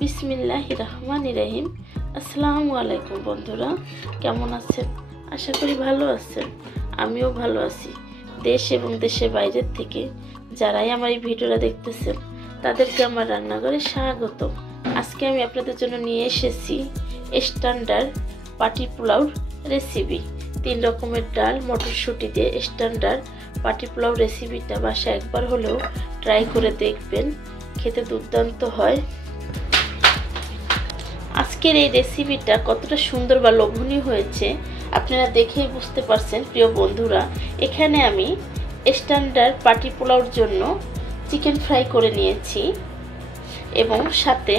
বিসমিল্লাহির রহমানির রহিম। আসসালামু আলাইকুম বন্ধুরা, কেমন আছেন? আশা করি ভালো আছেন। আমিও ভালো আছি। দেশ এবং দেশের বাইরের থেকে যারাই আমার এই ভিডিওটা দেখতেছেন তাদেরকে আমার রান্নাঘরে স্বাগত। আজকে আমি আপনাদের জন্য নিয়ে এসেছি স্ট্যান্ডার্ড পাটি পোলাওর রেসিপি। 3 রকমের ডাল মটরশুঁটি দিয়ে স্ট্যান্ডার্ড পাটি পোলাও রেসিপিটা বাসায় একবার হলেও ট্রাই করে দেখবেন, খেতে দুর্দান্ত হয়। আজকের এই রেসিপিটা কতটা সুন্দর বা লোভনীয় হয়েছে আপনারা দেখেই বুঝতে পারছেন। প্রিয় বন্ধুরা, এখানে আমি স্ট্যান্ডার্ড পাটি পোলাওর জন্য চিকেন ফ্রাই করে নিয়েছি এবং সাথে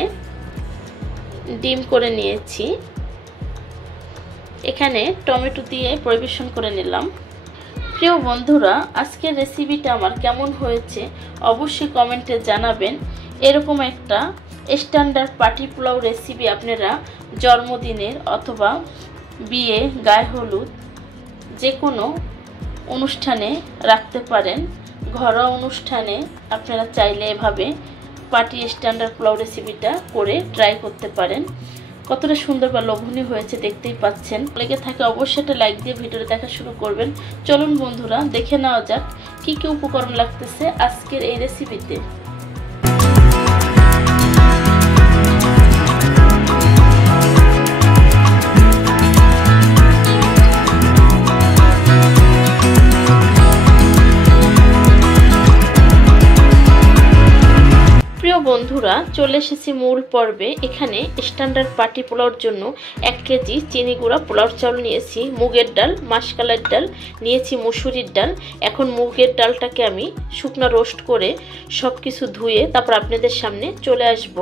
ডিম করে নিয়েছি। এখানে টমেটো দিয়ে পরিবেশন করে নিলাম। প্রিয় বন্ধুরা, আজকের রেসিপিটা আমার কেমন হয়েছে অবশ্যই কমেন্টে জানাবেন। এরকম একটা স্ট্যান্ডার্ড পাটি পোলাও রেসিপি আপনারা জন্মদিনের অথবা বিয়ে, গায়ে হলুদ যে কোনো অনুষ্ঠানে রাখতে পারেন। ঘরোয়া অনুষ্ঠানে আপনারা চাইলে এভাবে পাটি স্ট্যান্ডার্ড পোলাও রেসিপিটা করে ট্রাই করতে পারেন। কতটা সুন্দর বা লোভনীয় হয়েছে দেখতেই পাচ্ছেন। লেগে থাকে অবশ্যই একটা লাইক দিয়ে ভিডিওটা দেখা শুরু করবেন। চলুন বন্ধুরা, দেখে নেওয়া যাক কী কী উপকরণ লাগতেছে আজকের এই রেসিপিতে। বন্ধুরা, চলে এসেছি মূল পর্বে। এখানে স্ট্যান্ডার্ড পাটি পোলাওর জন্য 1 কেজি চিনি গুঁড়া পোলাওর চাউল নিয়েছি, মুগের ডাল, মাসকালের ডাল নিয়েছি, মুসুরির ডাল। এখন মুগের ডালটাকে আমি শুকনো রোস্ট করে সব কিছু ধুয়ে তারপর আপনাদের সামনে চলে আসব।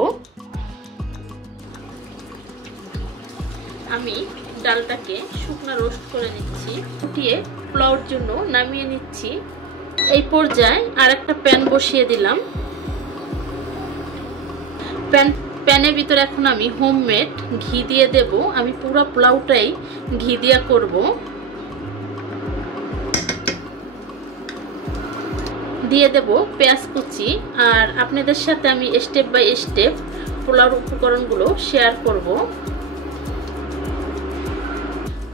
আমি ডালটাকে শুকনো রোস্ট করে নিচ্ছি, ফুটিয়ে পোলাওর জন্য নামিয়ে নিচ্ছি। এই পর্যায়ে আর একটা প্যান বসিয়ে দিলাম। প্যানের ভিতরে এখন আমি হোমমেড ঘি দিয়ে দেব। আমি পুরো পোলাওটাই ঘি দিয়ে করব। দিয়ে দেব পেঁয়াজ কুচি, আর আপনাদের সাথে আমি স্টেপ বাই স্টেপ পোলাওর উপকরণগুলো শেয়ার করব।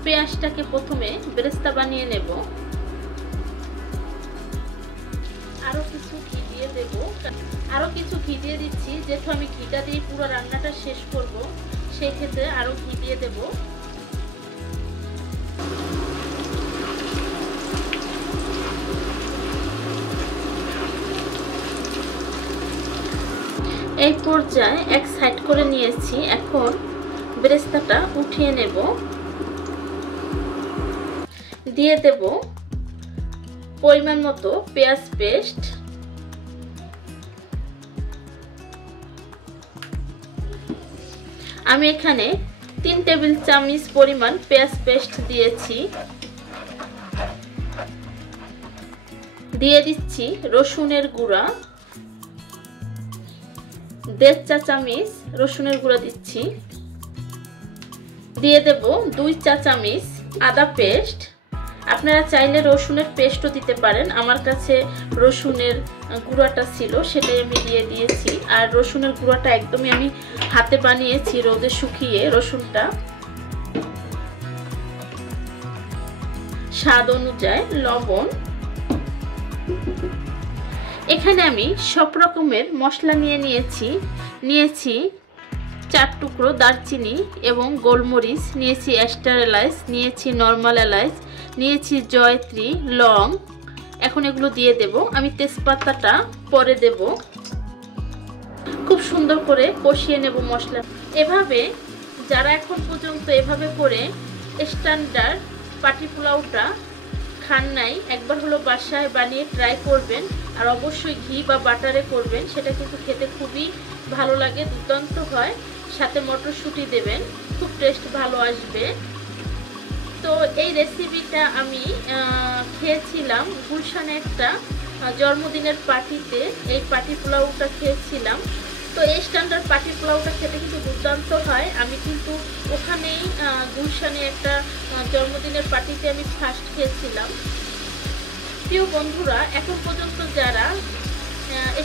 পেঁয়াজটাকে প্রথমে বেরেস্তা বানিয়ে নেব। আরো কিছু ঘি দিয়ে দেব, আরো কিছু ঘি দিয়ে দিচ্ছি, যেহেতু আমি ঘিটা দিয়ে পুরো রান্নাটা শেষ করব সেই ক্ষেত্রে আরো ঘি দিয়ে দেব। এই পর্যায়ে এক সাইড করে নিয়েছি। এখন বেরেস্তাটা উঠিয়ে নেব। দিয়ে দেব পরিমাণ মতো পেঁয়াজ পেস্ট, আমি এখানে 3 টেবিল চামচ পরিমাণ পেঁয়াজ পেস্ট দিয়েছি। দিয়ে দিচ্ছি রসুনের গুঁড়া, 1.5 চা চামচ রসুনের গুঁড়া দিচ্ছি। দিয়ে দেব 2 চা চামচ আদা পেস্ট। আপনারা চাইলে রসুনের পেস্টও দিতে পারেন, আমার কাছে রসুনের গুঁড়াটা ছিল সেটাই আমি দিয়ে দিয়েছি। আর রসুনের গুঁড়াটা একদমই আমি হাতে বানিয়েছি, রোদে শুকিয়ে রসুনটা। স্বাদ অনুযায়ী লবণ। এখানে আমি সব রকমের মশলা নিয়েছি 4 টুকরো দারচিনি এবং গোলমরিচ নিয়েছি, স্টার এলাচ নিয়েছি, নর্মাল এলাচ নিয়েছি, জয়ত্রী, লং। এখন এগুলো দিয়ে দেব। আমি তেজপাতাটা পরে দেব। খুব সুন্দর করে কষিয়ে নেব মশলা। এভাবে যারা এখন পর্যন্ত এভাবে করে স্ট্যান্ডার্ড পাটি পোলাওটা খান নাই, একবার হলো বাসায় বানিয়ে ট্রাই করবেন। আর অবশ্যই ঘি বা বাটারে করবেন, সেটা কিন্তু খেতে খুবই ভালো লাগে, দুর্দান্ত হয়। সাথে মটরশুঁটি দেবেন, খুব টেস্ট ভালো আসবে। তো এই রেসিপিটা আমি খেয়েছিলাম গুলশানে একটা জন্মদিনের পার্টিতে, এই পাটি পোলাওটা খেয়েছিলাম। তো এই স্ট্যান্ডার্ড পাটি পোলাওটা খেতে কিন্তু দুর্দান্ত হয়। আমি কিন্তু ওখানেই গুলশানে একটা জন্মদিনের পার্টিতে আমি ফার্স্ট খেয়েছিলাম। প্রিয় বন্ধুরা, এখন পর্যন্ত যারা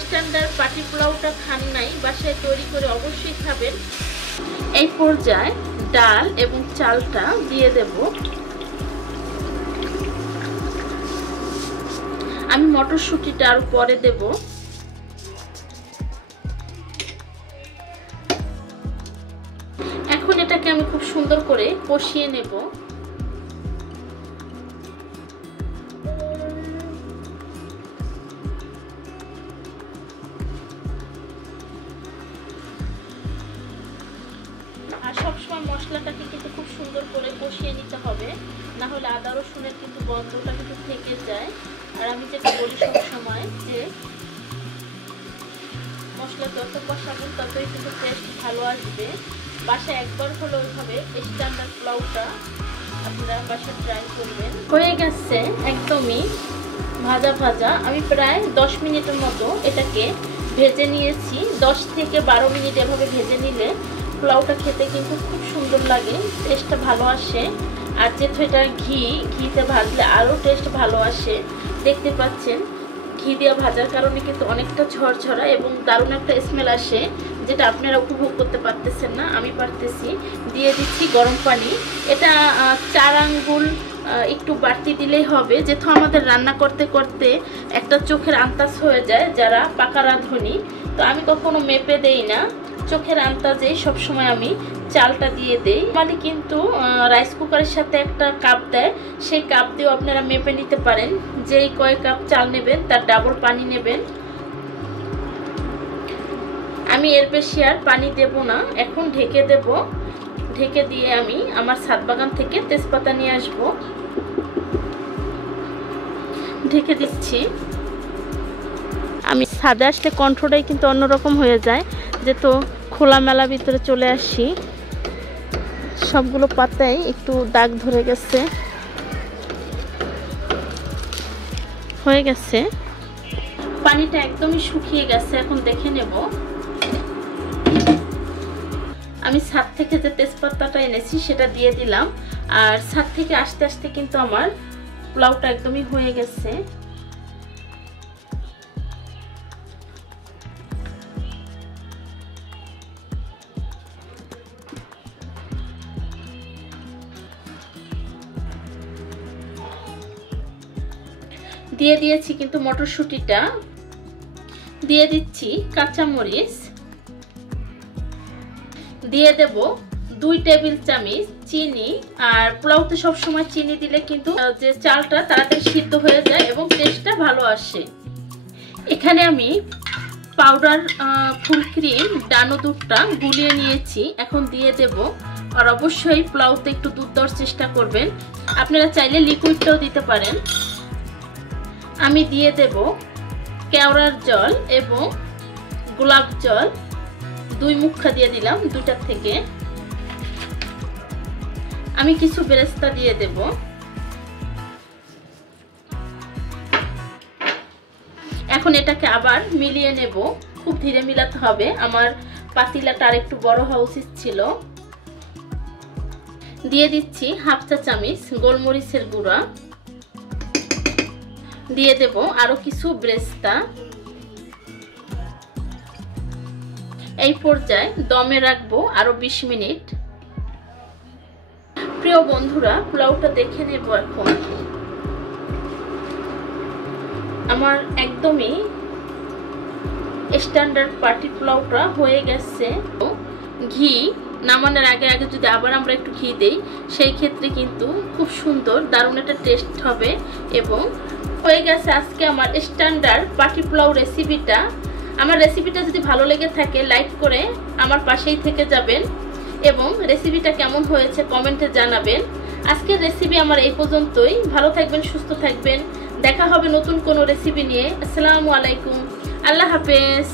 স্ট্যান্ডার্ড পাটি পোলাওটা খান নাই, বাসায় তৈরি করে অবশ্যই খাবেন। এই পর্যায়ে ডাল এবং চালটা দিয়ে দেব। আমি মটরশুঁটিটা আরো পরে দেব। এখন এটাকে আমি খুব সুন্দর করে কষিয়ে নেব। আর সবসময় মশলাটাকে কিন্তু খুব সুন্দর করে কষিয়ে নিতে হবে, না হলে আদা রসুনের কিন্তু গন্ধটা কিন্তু থেকে যায়। আর আমি যেটা বলি সবসময় যে মশলা যত কষাবেন ততই কিন্তু টেস্ট ভালো আসবে। বাসায় একবার হলো ওইভাবে স্ট্যান্ডার্ড পোলাওটা আপনারা বাসায় ট্রাই করবেন। হয়ে গেছে একদমই ভাজা ভাজা। আমি প্রায় 10 মিনিটের মতো এটাকে ভেজে নিয়েছি। 10 থেকে 12 মিনিট এভাবে ভেজে নিলে পোলাওটা খেতে কিন্তু খুব সুন্দর লাগে, টেস্টটা ভালো আসে। আর যেহেতু এটা ঘিতে ভাজলে আরও টেস্ট ভালো আসে। দেখতে পাচ্ছেন ঘি দিয়ে ভাজার কারণে কিন্তু অনেকটা ঝরঝরা এবং দারুণ একটা স্মেল আসে, যেটা আপনারা উপভোগ করতে পারতেছেন না, আমি পারতেছি। দিয়ে দিচ্ছি গরম পানি। এটা 4 আঙ্গুল একটু বাড়তি দিলেই হবে, যেহেতু আমাদের রান্না করতে করতে একটা চোখের আন্দাজ হয়ে যায় যারা পাকা রাঁধুনি। তো আমি কখনো মেপে দেই না, চোখের আন্দাজেই সবসময় আমি চালটা দিয়ে দেই। মানে কিন্তু রাইস কুকারের সাথে একটা কাপ দেয়, সেই কাপ দিয়েও আপনারা মেপে নিতে পারেন। যেই কয় কাপ চাল নেবেন তার ডাবল পানি নেবেন। আমি এর বেশি আর পানি দেব না। এখন ঢেকে দেব। ঢেকে দিয়ে আমি আমার ছাদ বাগান থেকে তেজপাতা নিয়ে আসব। ঢেকে দিচ্ছি। আমি ছাদে আসলে কণ্ঠটাই কিন্তু অন্যরকম হয়ে যায়, যেহেতু খোলামেলা ভিতরে চলে আসি। সবগুলো পাতায় একটু দাগ ধরে গেছে। হয়ে গেছে, পানিটা একদমই শুকিয়ে গেছে। এখন দেখে নেব। আমি ছাদ থেকে যে তেজপাতাটা এনেছি সেটা দিয়ে দিলাম। আর ছাদ থেকে আস্তে আস্তে কিন্তু আমার পোলাওটা একদমই হয়ে গেছে। দিয়ে দিয়েছি কিন্তু মটরশুঁটিটা। দিয়ে দিচ্ছি কাঁচামরিচ। দিয়ে দেব 2 টেবিল চামচ চিনি। আর পোলাওতে সবসময় চিনি দিলে কিন্তু যে চালটা তাড়াতাড়ি সিদ্ধ হয়ে যায় এবং টেস্টটা ভালো আসে। এখানে আমি পাউডার ফুল ক্রিম ডানো দুধটা গুলিয়ে নিয়েছি, এখন দিয়ে দেব। আর অবশ্যই পোলাওতে একটু দুধ দেওয়ার চেষ্টা করবেন, আপনারা চাইলে লিকুইডটাও দিতে পারেন। আমি দিয়ে দেব কেওড়ার জল এবং গোলাপ জল, 2 মুখা দিয়ে দিলাম 2টা থেকে। আমি কিছু বেরেস্তা দিয়ে দেব। এখন এটাকে আবার মিলিয়ে নেব। খুব ধীরে মিলাতে হবে, আমার পাতিলাটা আর একটু বড় হওয়া উচিত ছিল। দিয়ে দিচ্ছি 1/2 চা চামচ গোলমরিচের গুঁড়া। দিয়ে দেব আরো কিছু বেরেস্তা। এই পর্যায়ে দমে রাখবো আরো 20 মিনিট। প্রিয় বন্ধুরা, পোলাওটা দেখে নেব এখন। আমার একদমই স্ট্যান্ডার্ড পার্টি পোলাওটা হয়ে গেছে। ঘি নামানোর আগে যদি আবার আমরা একটু ঘি দেই, সেই ক্ষেত্রে কিন্তু খুব সুন্দর দারুণ একটা টেস্ট হবে। এবং হয়ে গেছে আজকে আমার স্ট্যান্ডার্ড পাটি পোলাও রেসিপিটা। আমার রেসিপিটা যদি ভালো লেগে থাকে লাইক করে আমার পাশেই থেকে যাবেন এবং রেসিপিটা কেমন হয়েছে কমেন্টে জানাবেন। আজকের রেসিপি আমার এই পর্যন্তই। ভালো থাকবেন, সুস্থ থাকবেন। দেখা হবে নতুন কোনো রেসিপি নিয়ে। আসসালামু আলাইকুম, আল্লাহ হাফেজ।